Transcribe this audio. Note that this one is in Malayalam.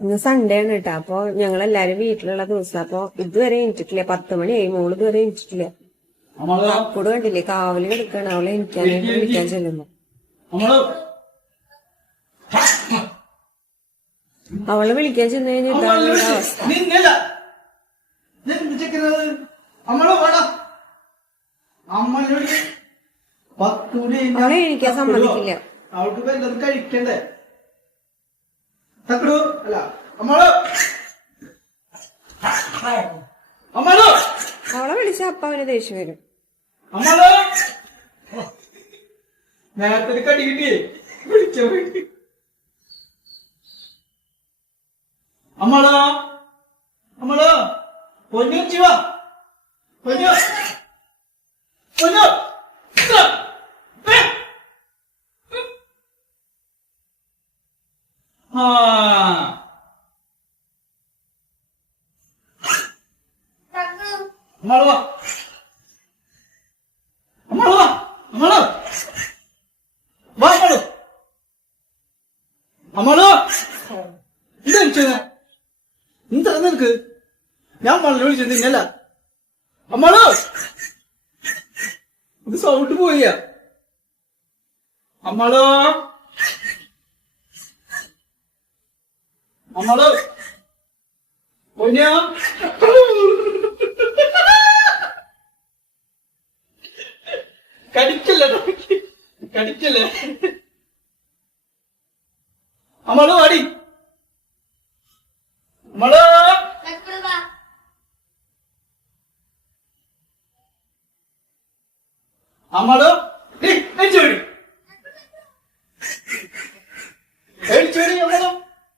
ഇന്ന് സൺഡേ ആണ് കേട്ടോ. അപ്പൊ ഞങ്ങളെല്ലാരും വീട്ടിലുള്ള ദിവസം. അപ്പൊ ഇതുവരെ എണീറ്റിട്ടില്ല. 10 മണിയായി. മോള് ഇതുവരെ എണീറ്റിട്ടില്ല. അപ്പോട് കണ്ടില്ലേ കാവല് കിടക്കാണ്. അവളെ എനിക്കാനായിട്ട് വിളിക്കാൻ ചെല്ലുന്നു. അവളെ വിളിക്കാൻ ചെന്ന് കഴിഞ്ഞാൽ ഇതാണ് അവസ്ഥ. അവളെ എണീക്കാൻ സമ്മതിക്കില്ല. അവൾക്ക് വല്ലതും കഴിക്കണ്ടേ? അവളെ വിളിച്ച അപ്പ അവന് ദേഷ്യം വരും. നേരത്തെ കടി കിട്ടിയേ വിളിക്കാൻ വേണ്ടി. അമ്മളോ അമ്മളോ പൊന്നു ജീവ പൊന്നു പൊന്നു അമ്മളോ അമ്മളോ അമ്മളോ വാ അമ്മളോ അമ്മളോ എന്താ നിനക്ക്? ഞാൻ മള്ളി വിളിച്ചിരുന്നില്ല. അമ്മളോ ഇത് സൗണ്ട് പോയ അമ്മളോ അമ്മളോ പൊന്നോ കടിക്കല്ലേ കടിക്കല്ലേ അമ്മളോ അടി അമ്മളോ അമ്മളോ